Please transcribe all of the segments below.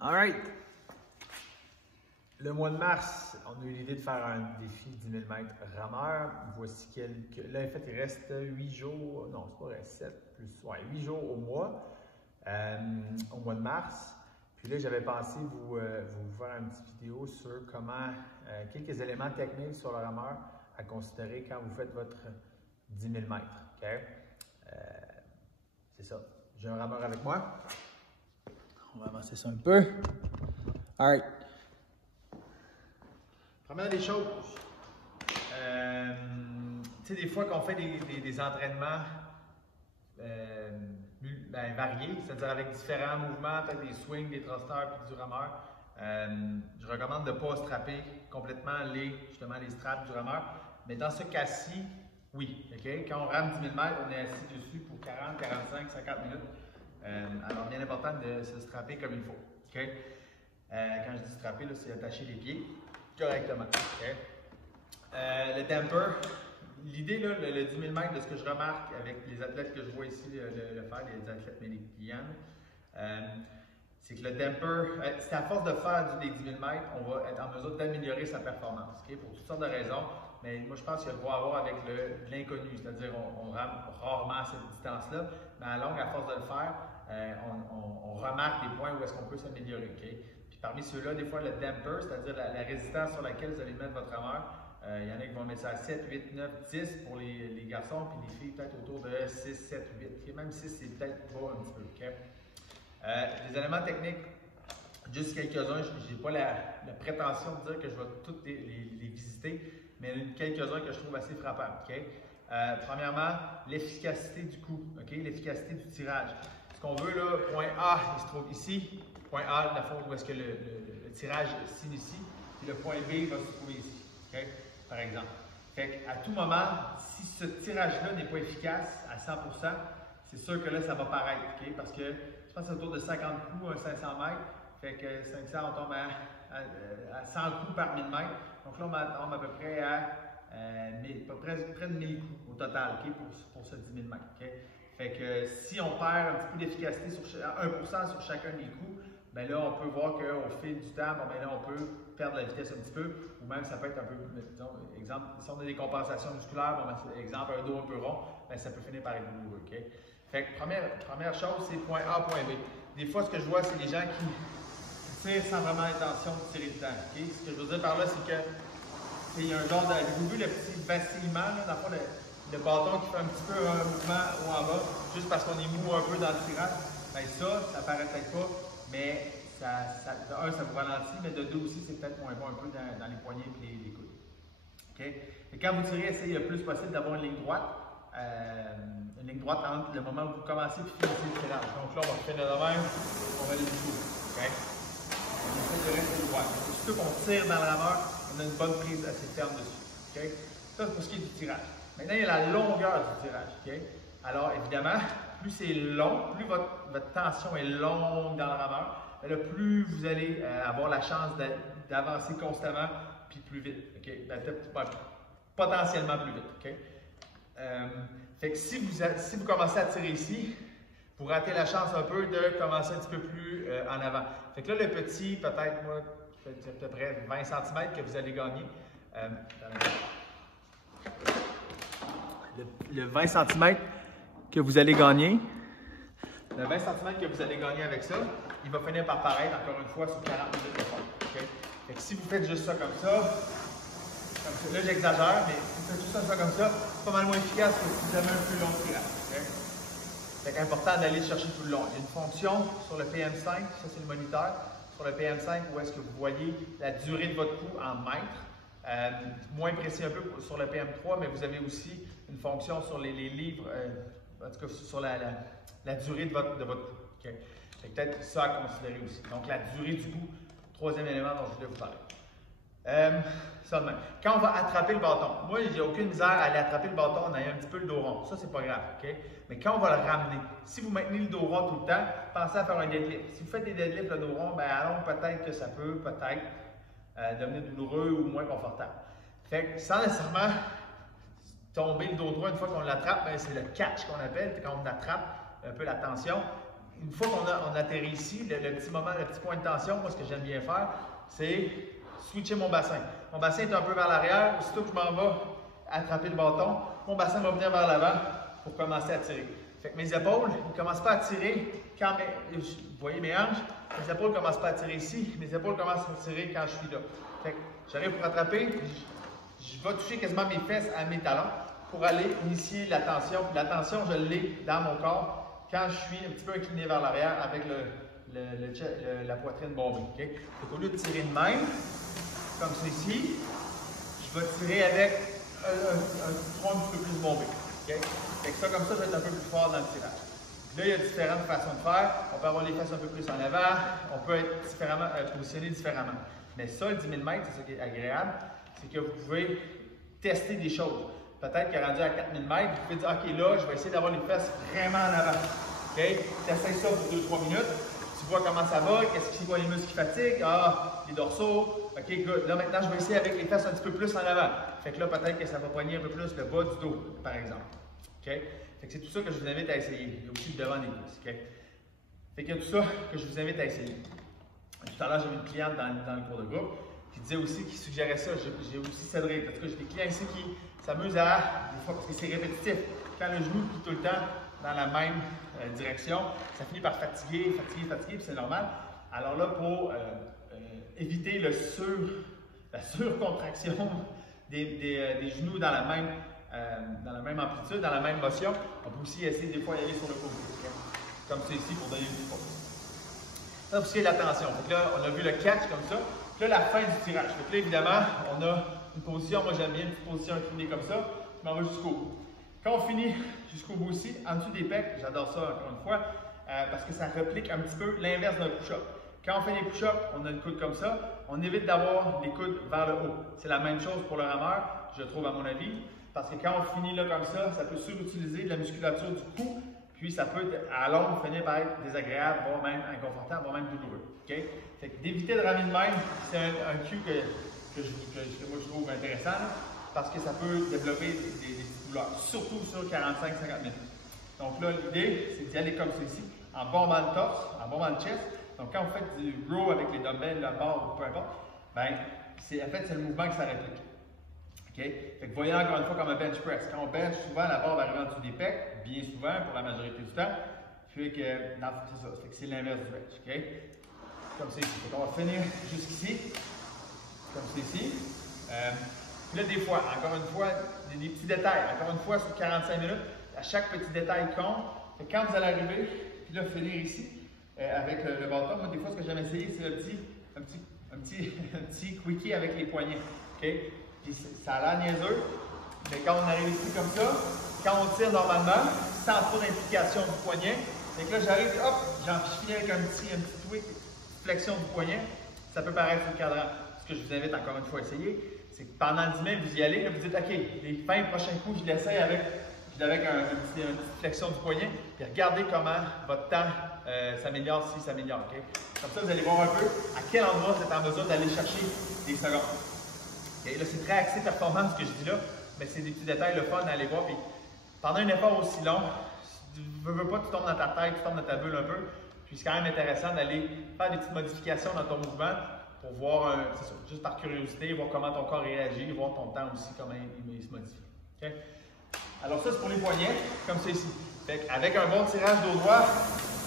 Alright! Le mois de mars, on a eu l'idée de faire un défi 10 000 mètres rameur. Voici quelques. Là, en fait, il reste 8 jours. Non, c'est pas vrai, 7 plus. Ouais, 8 jours au mois de mars. Puis là, j'avais pensé vous faire une petite vidéo sur comment, quelques éléments techniques sur le rameur à considérer quand vous faites votre 10 000 mètres. Okay? C'est ça. J'ai un rameur avec moi. On va avancer ça un peu. Alright. Première des choses, tu sais, des fois qu'on fait des entraînements variés, c'est-à-dire avec différents mouvements, peut-être des swings, des thrusters puis du rameur, je recommande de ne pas strapper complètement justement les straps du rameur. Mais dans ce cas-ci, oui. Okay? Quand on rame 10 000 mètres, on est assis dessus pour 40, 45, 50 minutes. Alors, bien important de se strapper comme il faut. Okay? Quand je dis strapper, c'est attacher les pieds correctement. Okay? Le damper, l'idée, le 10 000 mètres, de ce que je remarque avec les athlètes que je vois ici le faire, les athlètes, mais les clients, c'est que le damper, c'est à force de faire des 10 000 mètres, on va être en mesure d'améliorer sa performance, okay? Pour toutes sortes de raisons. Mais moi, je pense qu'il va avoir avec l'inconnu, c'est-à-dire on rame rarement à cette distance-là, mais à longue, à force de le faire, on remarque des points où est-ce qu'on peut s'améliorer. Okay? Puis parmi ceux-là, des fois, le damper, c'est-à-dire la résistance sur laquelle vous allez mettre votre rameur, il y en a qui vont mettre ça à 7, 8, 9, 10 pour les garçons, puis les filles peut-être autour de 6, 7, 8. Okay? Même 6, c'est peut-être pas un petit peu. Okay? Les éléments techniques, juste quelques-uns, je n'ai pas la prétention de dire que je vais toutes les visiter, mais quelques-uns que je trouve assez frappants. Okay? Premièrement, l'efficacité du coup, okay? L'efficacité du tirage. Ce qu'on veut, là, point A, il se trouve ici. Point A, la fois où est-ce que le tirage s'initie, et le point B va se trouver ici. Okay? Par exemple. Fait qu'à tout moment, si ce tirage-là n'est pas efficace à 100%, c'est sûr que là, ça va paraître. Okay? Parce que je pense que c'est autour de 50 coups, 500 mètres. Fait que 500, on tombe à 100 coups par 1000 mètres. Donc là, on tombe à peu près à près de 1000 coups au total, okay, pour ce 10 000 mètres. Okay? Fait que si on perd un petit peu d'efficacité, 1% sur chacun des coups, bien là, on peut voir qu'au fil du temps, bon, ben là, on peut perdre la vitesse un petit peu, ou même ça peut être un peu, disons, exemple, si on a des compensations musculaires, bon, ben, exemple, un dos un peu rond, ben, ça peut finir par être douloureux. Okay? Fait que première chose, c'est point A, point B. Des fois, ce que je vois, c'est des gens qui tirent sans vraiment intention de tirer le temps. Okay? Ce que je veux dire par là, c'est que il y a un genre de. Vous vu le petit vacillement, là, dans le fond, le bâton qui fait un petit peu un mouvement haut en bas, juste parce qu'on est mou un peu dans le tirage. Bien ça paraît peut-être pas, mais de un, ça vous ralentit, mais de deux aussi, c'est peut-être moins bon un peu dans les poignets et les coudes. Okay? Et quand vous tirez, essayez le plus possible d'avoir une ligne droite. Entre le moment où vous commencez et finissez le tirage. Donc là, on va finir de même, on va aller du bout. Okay? On essaie de rester droit. Surtout qu'on tire dans le rameur, on a une bonne prise assez ferme dessus. Okay? Ça, c'est pour ce qui est du tirage. Maintenant, il y a la longueur du tirage. Okay? Alors, évidemment, plus c'est long, plus votre tension est longue dans le rameur, là, plus vous allez avoir la chance d'avancer constamment puis plus vite. Okay? Potentiellement plus vite. Okay? Fait que si vous commencez à tirer ici, vous ratez la chance un peu de commencer un petit peu plus en avant. Fait que là, le petit, peut-être, moi, à peu près 20 cm que vous allez gagner. Le 20 cm que vous allez gagner, avec ça, il va finir par paraître, encore une fois, sur 40 minutes de fond. Okay? Fait que si vous faites juste ça comme ça, là j'exagère, mais si vous faites juste ça comme ça, c'est pas mal moins efficace que si vous avez un plus long tirage. Okay? Fait qu'important d'aller chercher tout le long. Il y a une fonction sur le PM5, ça c'est le moniteur, sur le PM5 où est-ce que vous voyez la durée de votre coup en mètres. Moins précis un peu sur le PM3, mais vous avez aussi une fonction sur les livres, en tout cas sur la durée de votre coup. Okay? C'est peut-être ça à considérer aussi. Donc la durée du coup, troisième élément dont je voulais vous parler. Ça de même. Quand on va attraper le bâton, moi j'ai aucune misère à aller attraper le bâton en ayant un petit peu le dos rond. Ça, c'est pas grave. Okay? Mais quand on va le ramener, si vous maintenez le dos rond tout le temps, pensez à faire un deadlift. Si vous faites des deadlifts le dos rond, ben alors peut-être que ça peut devenir douloureux ou moins confortable. Fait que sans nécessairement tomber le dos droit une fois qu'on l'attrape, ben, c'est le catch qu'on appelle. Quand on attrape un peu la tension, une fois qu'on atterrit ici, le petit moment, le petit point de tension, moi, ce que j'aime bien faire, c'est switcher mon bassin. Mon bassin est un peu vers l'arrière. Aussitôt que je m'en vais attraper le bâton, mon bassin va venir vers l'avant pour commencer à tirer. Fait que mes épaules ne commencent pas à tirer quand vous voyez mes hanches, mes épaules ne commencent pas à tirer ici, mes épaules commencent à tirer quand je suis là. Fait que j'arrive pour attraper, je vais toucher quasiment mes fesses à mes talons pour aller initier la tension. Puis la tension, je l'ai dans mon corps quand je suis un petit peu incliné vers l'arrière avec la poitrine bombée. Okay? Donc au lieu de tirer de même, comme ceci, je vais tirer avec un tronc un petit peu plus bombé. Okay? Fait que ça, comme ça, je vais être un peu plus fort dans le tirage. Là, il y a différentes façons de faire. On peut avoir les fesses un peu plus en avant, on peut être positionné différemment. Mais ça, le 10 000 mètres, c'est ça qui est agréable, c'est que vous pouvez tester des choses. Peut-être qu'à rendu à 4 000 mètres, vous pouvez dire, OK, là, je vais essayer d'avoir les fesses vraiment en avant. OK? Tu essaies ça pour 2-3 minutes. Tu vois comment ça va, c'est quoi les muscles qui fatiguent, les dorsaux. OK, good. Là, maintenant, je vais essayer avec les fesses un petit peu plus en avant. Fait que là, peut-être que ça va poigner un peu plus le bas du dos, par exemple. OK? Fait que c'est tout ça que je vous invite à essayer. Il y a aussi le devant des cuisses. OK? Fait qu'il y a tout ça que je vous invite à essayer. Tout à l'heure, j'avais une cliente dans le cours de groupe qui disait aussi, qui suggérait ça. J'ai aussi cédé. En tout cas, j'ai des clients ici qui s'amusent à, des fois, parce que c'est répétitif, quand le genou plie tout le temps dans la même direction, ça finit par fatiguer, puis c'est normal. Alors là, pour éviter la surcontraction des genoux dans la même amplitude, dans la même motion, on peut aussi essayer des fois d'aller sur le côté. Okay? Comme c'est ici pour donner une force. Ça, pour ce qui est de la tension. Donc là, on a vu le catch comme ça. Puis là, la fin du tirage. Donc là, évidemment, on a une position, moi j'aime bien une position inclinée comme ça. Je m'en vais jusqu'au bout. Quand on finit jusqu'au bout aussi, en dessous des pecs, j'adore ça encore une fois, parce que ça réplique un petit peu l'inverse d'un push-up. Quand on fait des push-ups, on a une coude comme ça. On évite d'avoir les coudes vers le haut. C'est la même chose pour le rameur, je trouve à mon avis. Parce que quand on finit là comme ça peut surutiliser la musculature du cou. Puis ça peut, à long, finir par être désagréable, voire même inconfortable, voire même douloureux. Okay? Fait que d'éviter de ramener de même, c'est un cue que moi je trouve intéressant, là, parce que ça peut développer des douleurs, surtout sur 45-50 minutes. Donc là, l'idée, c'est d'y aller comme ceci, en bombant le torse, en bombant le chest. Donc quand vous faites du row avec les dumbbells, la barre ou peu importe, ben, c'est le mouvement que ça réplique. Okay? Fait que voyez encore une fois comme un bench press. Quand on bench, souvent la barre va arriver en dessous des pecs, bien souvent pour la majorité du temps. Puis que, c'est ça. Fait que c'est l'inverse du bench. Okay? Comme c'est ici. On va finir jusqu'ici. Comme c'est ici. Puis là, des fois, encore une fois, des petits détails. Encore une fois, sur 45 minutes, à chaque petit détail compte. Fait que quand vous allez arriver, puis là, finir ici, avec le bâton, moi, des fois, ce que j'aime essayer, c'est un petit quickie avec les poignets. Okay? Puis ça a l'air niaiseux, mais quand on arrive ici comme ça, quand on tire normalement, sans trop d'implication du poignet, et que là j'arrive, hop, j'en finis avec un petit tweak, flexion du poignet, ça peut paraître le cadran. Ce que je vous invite encore une fois à essayer, c'est que pendant 10 minutes, vous y allez, là, vous dites, OK, les 20 prochains coups, je l'essaye avec une petite flexion du poignet, puis regardez comment votre temps s'améliore s'il s'améliore. Okay? Comme ça, vous allez voir un peu à quel endroit vous êtes en mesure d'aller chercher des secondes. Okay, là, c'est très axé performance ce que je dis là, mais c'est des petits détails, le fun à aller voir. Puis, pendant un effort aussi long, tu ne veux pas que tu tombes dans ta tête, tu tombes dans ta bulle un peu. Puis c'est quand même intéressant d'aller faire des petites modifications dans ton mouvement pour voir, c'est ça, juste par curiosité, voir comment ton corps réagit, voir ton temps aussi, comment il se modifie. Okay? Alors ça, c'est pour les poignets, comme ça ici. Avec un bon tirage dos droit,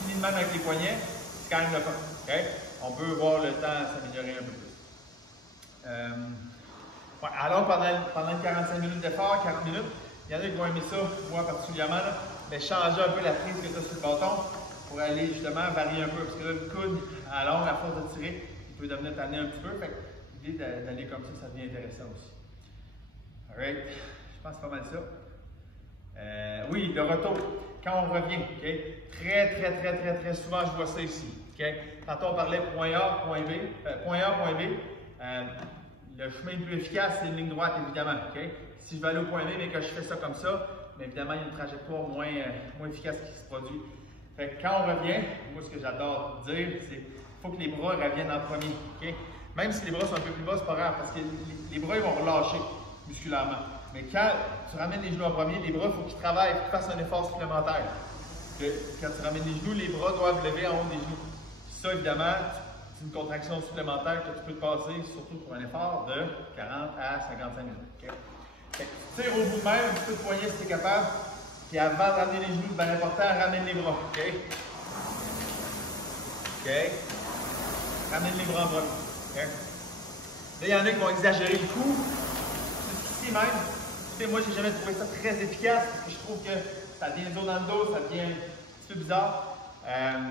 fini de même avec les poignets, c'est quand même le fun. Okay? On peut voir le temps s'améliorer un peu plus. Alors, pendant 45 minutes d'effort, 40 minutes, il y en a qui vont aimer ça, moi particulièrement, là, mais changer un peu la prise que tu as sur le bâton pour aller justement varier un peu. Parce que là, le coude, à force de tirer, il peut devenir t'amener un petit peu. Fait que l'idée d'aller comme ça devient intéressant aussi. Alright, je pense pas mal ça. Oui, le retour, quand on revient, okay? Très souvent, je vois ça ici. Okay? Tantôt, on parlait point A, point B. Le chemin le plus efficace, c'est une ligne droite, évidemment. Okay? Si je vais aller au point B, mais que je fais ça comme ça, bien évidemment, il y a une trajectoire moins efficace qui se produit. Fait que quand on revient, moi, ce que j'adore dire, c'est qu'il faut que les bras reviennent en premier. Okay? Même si les bras sont un peu plus bas, c'est pas grave, parce que les bras ils vont relâcher musculairement. Mais quand tu ramènes les genoux en premier, les bras, il faut qu'ils travaillent, qu'ils fassent un effort supplémentaire. Quand tu ramènes les genoux, les bras doivent lever en haut des genoux. Ça, évidemment, c'est une contraction supplémentaire que tu peux te passer, surtout pour un effort de 40 à 55 minutes. Okay? Fait que tu tires au bout de même, un petit peu de poignet si tu es capable. Puis avant de ramener les genoux, c'est bien important, ramène les bras. OK? OK? Ramène les bras en bras. OK? Là, il y en a qui vont exagérer le coup. Ici même, écoutez, moi, je n'ai jamais trouvé ça très efficace parce que je trouve que ça devient dos dans le dos, ça devient un petit peu bizarre.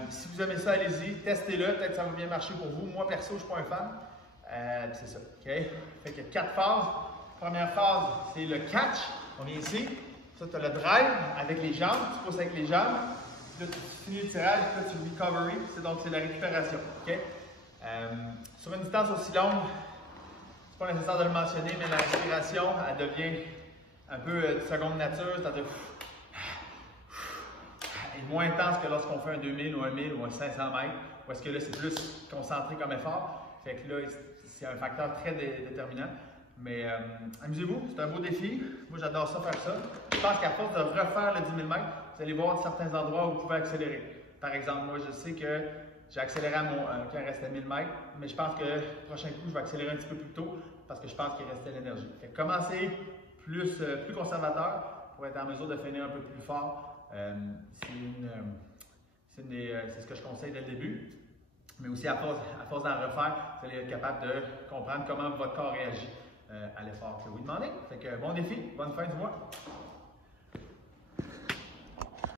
Si vous aimez ça, allez-y, testez-le, peut-être que ça va bien marcher pour vous. Moi, perso, je ne suis pas un fan. C'est ça. OK? Fait qu'il y a 4 phases. Première phase, c'est le catch. On vient ici. Ça, tu as le drive avec les jambes. Tu pousses avec les jambes. Là, tu finis le tirage. Là, tu recovery. C'est la récupération. OK? Sur une distance aussi longue, c'est pas nécessaire de le mentionner, mais la respiration, elle devient un peu de seconde nature. C'est-à-dire est moins intense que lorsqu'on fait un 2000 ou un 1000 ou un 500 mètres, où est-ce que là, c'est plus concentré comme effort. Fait que là, c'est un facteur très déterminant. Mais amusez-vous, c'est un beau défi. Moi, j'adore ça, faire ça. Je pense qu'à force de refaire le 10 000 mètres, vous allez voir certains endroits où vous pouvez accélérer. Par exemple, moi, je sais que j'ai accéléré quand il restait 1000 mètres, mais je pense que le prochain coup, je vais accélérer un petit peu plus tôt parce que je pense qu'il restait l'énergie. Fait que commencez plus conservateur pour être en mesure de finir un peu plus fort. C'est ce que je conseille dès le début. Mais aussi, à force d'en refaire, vous allez être capable de comprendre comment votre corps réagit à l'effort que vous demandez. Fait que bon défi, bonne fin du mois.